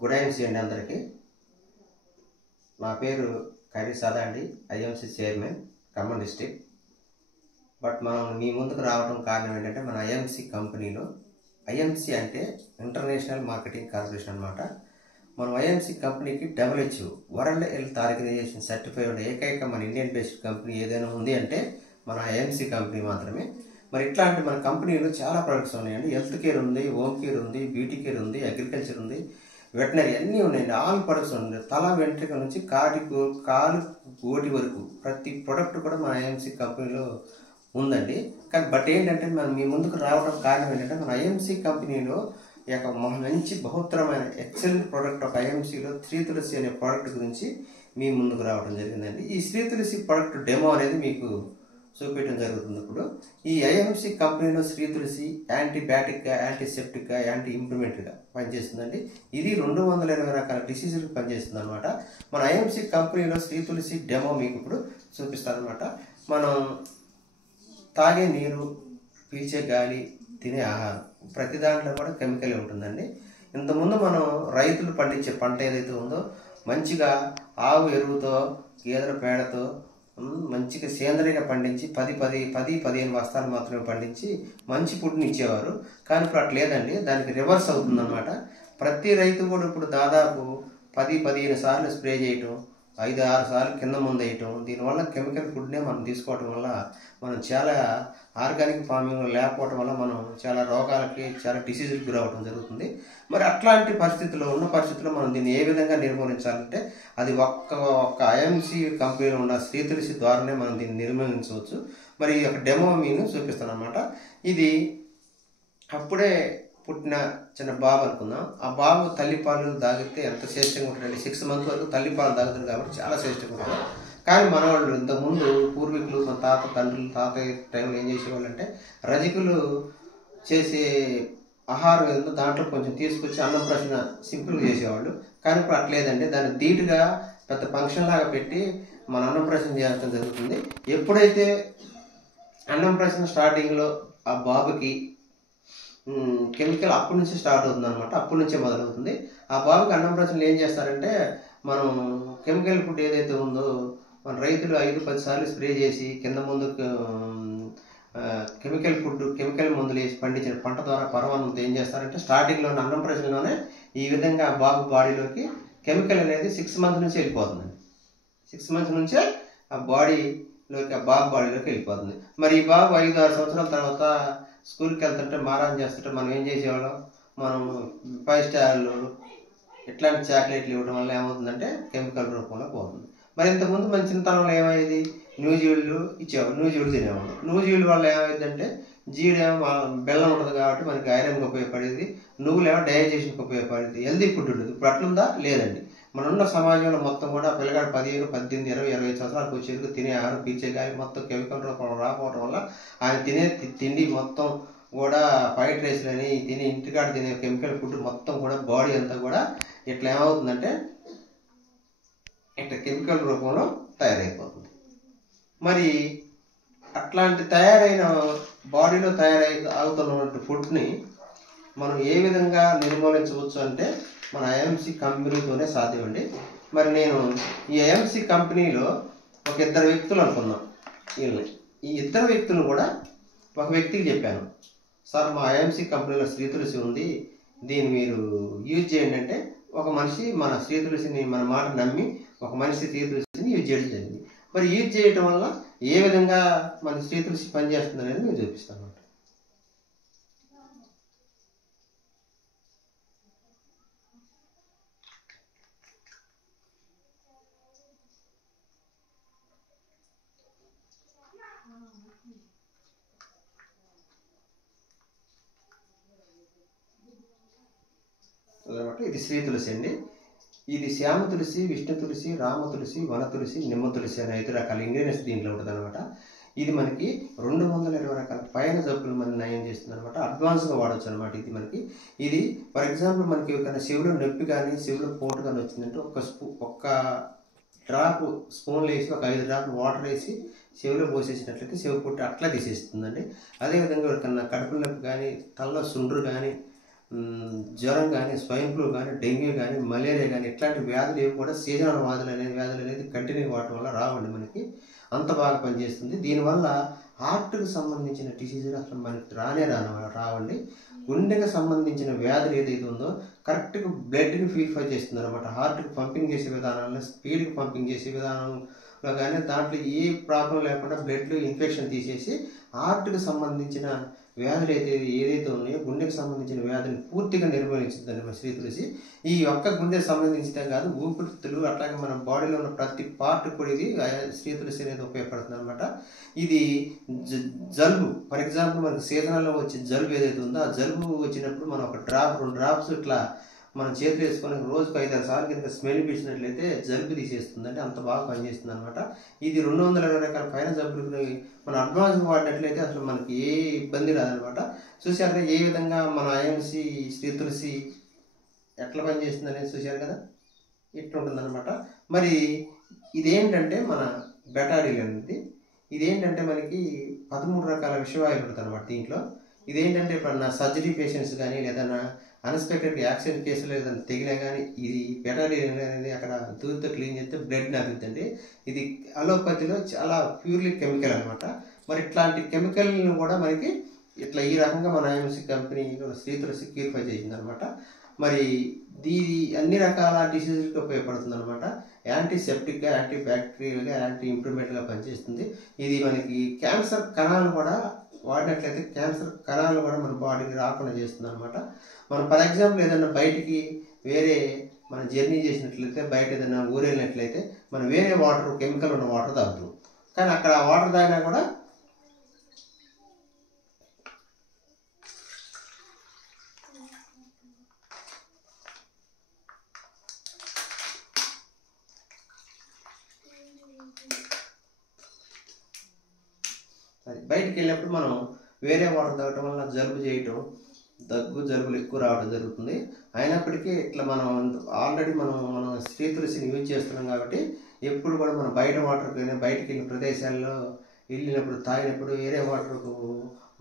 Good evening అండి అందరికీ. నా పేరు ఖైరీ సాదా అండి, IMC chairman Khammam district. But మనం మీ ముందుకు రావడం కారణం ఏంటంటే మన ఐఎంసీ కంపెనీలో, ఐఎంసీ అంటే ఇంటర్నేషనల్ మార్కెటింగ్ కార్పొరేషన్ అనమాట. మనం ఐఎంసీ కంపెనీకి WHO World Health Organisation certify ఉన్న ఏకైక మన ఇండియన్ బేస్డ్ కంపెనీ ఏదైనా ఉంది అంటే మన ఐఎంసీ కంపెనీ మాత్రమే. మరి ఇట్లాంటి మన కంపెనీలో చాలా ప్రొడక్ట్స్ ఉన్నాయండి. హెల్త్ కేర్ ఉంది, హోమ్ కేర్ ఉంది, బ్యూటీ కేర్ ఉంది, అగ్రికల్చర్ ఉంది, వెటనరీ అన్నీ ఉన్నాయండి. ఆల్ ప్రొడక్ట్స్ ఉన్నాయి. తల వెంట్రిక నుంచి కాలు గోటి వరకు ప్రతి ప్రొడక్ట్ కూడా మన ఐఎంసీ కంపెనీలో ఉందండి. కానీ బట్ ఏంటంటే మనం మీ ముందుకు రావడం కారణం ఏంటంటే మన ఐఎంసీ కంపెనీలో మంచి బహుత్తరమైన ఎక్సలెంట్ ప్రోడక్ట్ ఒక ఐఎంసీలో శ్రీ తులసి అనే ప్రోడక్ట్ గురించి మీ ముందుకు రావడం జరిగిందండి. ఈ శ్రీ తులసి ప్రోడక్ట్ డెమో అనేది మీకు చూపించడం జరుగుతుంది. ఇప్పుడు ఈ ఐఎంసీ కంపెనీలో శ్రీ తులసి యాంటీబయాటిక్గా, యాంటీసెప్టిక్గా, యాంటీ ఇంప్రూవ్మెంట్గా పనిచేస్తుందండి. ఇది 220 రకాల డిసీజులకు పనిచేస్తుంది అనమాట. మన ఐఎంసీ కంపెనీలో శ్రీ తులసి డెమో మీకు ఇప్పుడు చూపిస్తాను అనమాట. మనం తాగే నీరు, పీల్చే గాలి, తినే ఆహారం ప్రతి దాంట్లో కూడా కెమికల్ ఉంటుందండి. ఇంతకుముందు మనం రైతులు పండించే పంట ఏదైతే ఉందో మంచిగా ఆవు ఎరువుతో, గేదెల పేడతో మంచిగా సేంద్రీయంగా పండించి 10-15 బస్తాలు మాత్రమే పండించి మంచి ఫుడ్ని ఇచ్చేవారు. కానీ ఇప్పుడు అట్లా లేదండి, దానికి రివర్స్ అవుతుందన్నమాట. ప్రతి రైతు కూడా ఇప్పుడు దాదాపు 10-15 సార్లు స్ప్రే చేయటం, 5-6 సార్లు కింద ముందు వేయటం. దీనివల్ల కెమికల్ ఫుడ్నే మనం తీసుకోవడం వల్ల మనం చాలా ఆర్గానిక్ ఫార్మింగ్ లేకపోవడం వల్ల మనం చాలా రోగాలకి, చాలా డిసీజులకు గురవడం జరుగుతుంది. మరి అట్లాంటి పరిస్థితుల్లో మనం దీన్ని ఏ విధంగా నిర్మూలించాలంటే అది ఒక్క ఐఎంసీ కంపెనీలో ఉన్న శ్రీ తులసి ద్వారానే మనం దీన్ని నిర్మూలించవచ్చు. మరి ఈ యొక్క డెమో మీకు చూపిస్తాను అనమాట. ఇది అప్పుడే పుట్టిన చిన్న బాబు అనుకుందాం. ఆ బాబు తల్లిపాలు తాగితే ఎంత శ్రేష్టంగా ఉంటుందండి. 6 months వరకు తల్లిపాలు తాగుతుంది కాబట్టి చాలా శ్రేష్టంగా ఉంటుంది. కానీ మనవాళ్ళు ఇంతకుముందు పూర్వీకులు, మన తాతయ్య టైంలో ఏం చేసేవాళ్ళు అంటే రజకులు చేసే ఆహారం ఏదో దాంట్లో కొంచెం తీసుకొచ్చి అన్నం ప్రశ్న సింపుల్గా చేసేవాళ్ళు. కానీ ఇప్పుడు అట్లేదండి, దాన్ని ధీటుగా పెద్ద ఫంక్షన్ లాగా పెట్టి మన అన్నం ప్రశ్న చేయడం జరుగుతుంది. ఎప్పుడైతే అన్నం ప్రశ్న స్టార్టింగ్లో ఆ బాబుకి కెమికల్ అప్పటి నుంచి స్టార్ట్ అవుతుంది అనమాట, అప్పటి నుంచే మొదలవుతుంది. ఆ బాబుకి అన్నం ప్రశ్నలు ఏం చేస్తారంటే మనం కెమికల్ ఫుడ్ ఏదైతే ఉందో మన రైతులు 5-10 సార్లు స్ప్రే చేసి కింద ముందు కెమికల్ మందులు వేసి పండించిన పంట ద్వారా పరమాన్నంతో ఏం చేస్తారంటే స్టార్టింగ్లో అన్నం ప్రశ్నలోనే ఈ విధంగా ఆ బాబు బాడీలోకి కెమికల్ అనేది 6 months నుంచి వెళ్ళిపోతుందండి. 6 months నుంచే ఆ బాబు బాడీలోకి వెళ్ళిపోతుంది. మరి ఈ బాబు 5-6 సంవత్సరాల తర్వాత స్కూల్కి వెళ్తుంటే మారాన్ చేస్తుంటే మనం ఏం చేసేవాళ్ళం, మనం 5 స్టార్లు ఇట్లాంటి చాక్లెట్లు ఇవ్వడం వల్ల ఏమవుతుందంటే కెమికల్ రూపంలో పోతుంది. మరి ఇంతకుముందు మన చిన్నతనంలో ఏమయ్యేది, నూజివీళ్ళు ఇచ్చేవాళ్ళు, నూజివీళ్ళు తినేవాళ్ళు. నూజివీళ్ళ వల్ల ఏమైందంటే జీడేమో బెల్లం ఉంటుంది కాబట్టి మనకి ఐరన్కి ఉపయోగపడేది, నువ్వులేమో డైజెషన్కి ఉపయోగపడేది, హెల్దీ ఫుడ్ ఉండేది. ఇప్పుడు అట్లుందా? లేదండి. మనన్న సమాజంలో మొత్తం కూడా పిల్లగాడు 15, 18, 20, 25 సంవత్సరాలకు వచ్చేందుకు తినే ఆహారం, పీల్చే గాలి మొత్తం కెమికల్ రూపంలో రాకపోవడం వల్ల ఆయన తినే తిండి మొత్తం కూడా ఫ్రైడ్ రైస్లని తినే ఇంటికాడ తినే కెమికల్ ఫుడ్ మొత్తం కూడా బాడీ అంతా కూడా ఇట్లా ఏమవుతుందంటే ఇట్లా కెమికల్ రూపంలో తయారైపోతుంది. మరి అట్లాంటి బాడీలో అవుతున్నటువంటి ఫుడ్ని మనం ఏ విధంగా నిర్మూలించవచ్చు అంటే మన ఐఎంసీ కంపెనీతోనే సాధ్యమండి. మరి నేను ఈ ఐఎంసీ కంపెనీలో ఒక 2 వ్యక్తులు అనుకున్నాం. ఈ 2 వ్యక్తులను కూడా ఒక వ్యక్తికి చెప్పాను, సార్ మా ఐఎంసీ కంపెనీలో శ్రీ తులసి ఉంది, దీన్ని మీరు యూజ్ చేయండి అంటే ఒక మనిషి మన శ్రీ తులసిని మన మాట నమ్మి ఒక మనిషి శ్రీ తులసిని యూజ్ చేయడం జరిగింది. మరి యూజ్ చేయడం వల్ల ఏ విధంగా మన శ్రీ తులసి పనిచేస్తుంది అనేది నేను చూపిస్తాను. ఇది శ్రీ తులసి అండి. ఇది శ్యామ తులసి, విష్ణు తులసి, రామ తులసి, వన తులసి, నిమ్మ తులసి అనే 5 రకాల ఇంగ్రీడియంట్స్ దీంట్లో ఉంటుంది అనమాట. ఇది మనకి 220 రకాల పైన జబ్బులు మనం నయం చేస్తుంది అనమాట. అడ్వాన్స్గా వాడవచ్చు అనమాట. ఇది ఫర్ ఎగ్జాంపుల్ మనకి ఒక చెవిలో నొప్పి కానీ, చెవిలో పోటు కానీ వచ్చిందంటే ఒక్క డ్రాప్ స్పూన్లు వేసి ఒక 5 డ్రాప్ వాటర్ వేసి చెవిలో పోసేసినట్లయితే చెవి పొట్టు అట్లా తీసేస్తుందండి. అదేవిధంగా ఎవరికన్నా కడుపు నొప్పి కానీ, తలలో సుండ్రు కానీ, జ్వరం కానీ, స్వైన్ ఫ్లూ కానీ, డెంగ్యూ కానీ, మలేరియా కానీ ఇట్లాంటి వ్యాధులు ఏవి కూడా సీజనల్ వ్యాధులు అనేది కంటిన్యూ వాడటం వల్ల రావండి మనకి. అంత బాగా పనిచేస్తుంది. దీనివల్ల హార్ట్కి సంబంధించిన డిసీజులు అసలు మనకి రావండి. గుండెకి సంబంధించిన వ్యాధులు ఏదైతే ఉందో కరెక్ట్గా బ్లడ్ని ప్యూరిఫై చేస్తుంది అనమాట. హార్ట్కి పంపింగ్ చేసే విధానంలో, స్పీడ్కి పంపింగ్ చేసే విధానంలో కానీ దాంట్లో ఏ ప్రాబ్లం లేకుండా బ్లడ్లో ఇన్ఫెక్షన్ తీసేసి హార్ట్కి సంబంధించిన వ్యాధులు ఏదైతే ఉన్నాయో గుండెకి సంబంధించిన వ్యాధిని పూర్తిగా నిర్మూలించిందండి మన శ్రీ తులసి. ఈ ఒక్క గుండెకి సంబంధించితే కాదు, ఊపిరితిత్తులు అట్లాగే మన బాడీలో ఉన్న ప్రతి పార్ట్ కూడా ఇది శ్రీ తులసి అనేది ఉపయోగపడుతుంది అనమాట. ఇది జలుబు, ఫర్ ఎగ్జాంపుల్ మనకి సీజనల్లో వచ్చే జలుబు ఏదైతే ఉందో ఆ జలుబు వచ్చినప్పుడు మనం ఒక డ్రాప్ 2 డ్రాప్స్ ఇట్లా మనం చేతులు వేసుకొని రోజుకు 5-6 సార్లు కనుక స్మెల్ పీసినట్లయితే జలుబు తీసేస్తుందంటే అంత బాగా పనిచేస్తుంది అనమాట. ఇది 220 రకాల పైన జబ్బులు మన అడ్వాన్స్ వాడినట్లయితే అసలు మనకి ఏ ఇబ్బంది రాదనమాట. చూసారు ఏ విధంగా మన ఐఎంసి శ్రీ తులసి ఎట్లా పనిచేస్తుంది అనేది చూశారు కదా, ఇట్లా ఉంటుంది అనమాట. మరి ఇదేంటంటే మన బెటాడిల్ అనేది ఇదేంటంటే మనకి 13 రకాల విషవాయువులు ఉంటుంది అనమాట దీంట్లో. ఇదేంటంటే ఇప్పుడు నా సర్జరీ పేషెంట్స్ కానీ లేదా అన్ఎక్స్పెక్టెడ్ యాక్సిడెంట్ కేసులు ఏదైనా తెగినా కానీ ఇది బెటాడిల్ అనేది అక్కడ దూరితో క్లీన్ చేస్తే బ్లడ్ ఆగుతుందండి. ఇది అలోపతిలో చాలా ప్యూర్లీ కెమికల్ అనమాట. మరి ఇట్లాంటి కెమికల్ని కూడా మనకి ఇట్లా ఈ రకంగా మన ఐఎంసి కంపెనీ శ్రీ తులసి క్యూరిఫై చేసింది అనమాట. మరి దీని అన్ని రకాల డిసీజులకు ఉపయోగపడుతుంది అనమాట. యాంటీసెప్టిక్గా, యాంటీ బ్యాక్టీరియల్గా, యాంటీ ఇంప్రూవ్మెంట్గా పనిచేస్తుంది. ఇది మనకి క్యాన్సర్ కణాలు కూడా వాడినట్లయితే క్యాన్సర్ కణాలు కూడా మన బాడీకి రాకుండా చేస్తుంది అనమాట. మనం ఫర్ ఎగ్జాంపుల్ ఏదైనా బయటికి వేరే మనం జర్నీ చేసినట్లయితే బయట ఏదైనా ఊరెళ్ళినట్లయితే మనం వేరే వాటర్ కెమికల్ ఉన్న వాటర్ తాగుతాం. కానీ అక్కడ ఆ వాటర్ తాగినా కూడా బయటికి వెళ్ళినప్పుడు మనం వేరే వాటర్ తాగటం వల్ల జలుబు చేయటం, జలుబులు ఎక్కువ రావడం జరుగుతుంది. అయినప్పటికీ ఇట్లా మనం ఆల్రెడీ మనం శ్రీ తులసిని యూజ్ చేస్తున్నాం కాబట్టి ఎప్పుడు కూడా మనం బయట వాటర్ కానీ బయటికి వెళ్ళిన ప్రదేశాల్లో వెళ్ళినప్పుడు తాగినప్పుడు వేరే వాటర్కు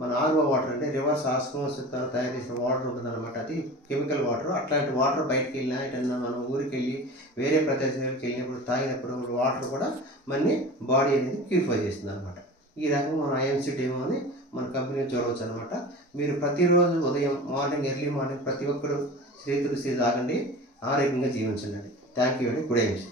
మన ఆర్ఓ వాటర్ అంటే రివర్స్ ఆస్మోసిస్ ద్వారా తయారు చేసిన వాటర్ ఉంటుంది అనమాట. అది కెమికల్ వాటర్. అట్లాంటి వాటర్ బయటకు వెళ్ళినా ఎటన్నా మనం ఊరికి వెళ్ళి వేరే ప్రదేశాలకు వెళ్ళినప్పుడు తాగినప్పుడు వాటర్ కూడా మన బాడీ అనేది ప్యూరిఫై చేస్తుంది అనమాట. ఈ రకంగా మన ఐఎంసి డెమో అని మన కంపెనీ చూడవచ్చు అనమాట. మీరు ప్రతిరోజు ఉదయం ఎర్లీ మార్నింగ్ ప్రతి ఒక్కరు శ్రీ తులసి తాగండి, ఆరోగ్యంగా జీవించండి. థ్యాంక్ యూ అండి. Good IMC.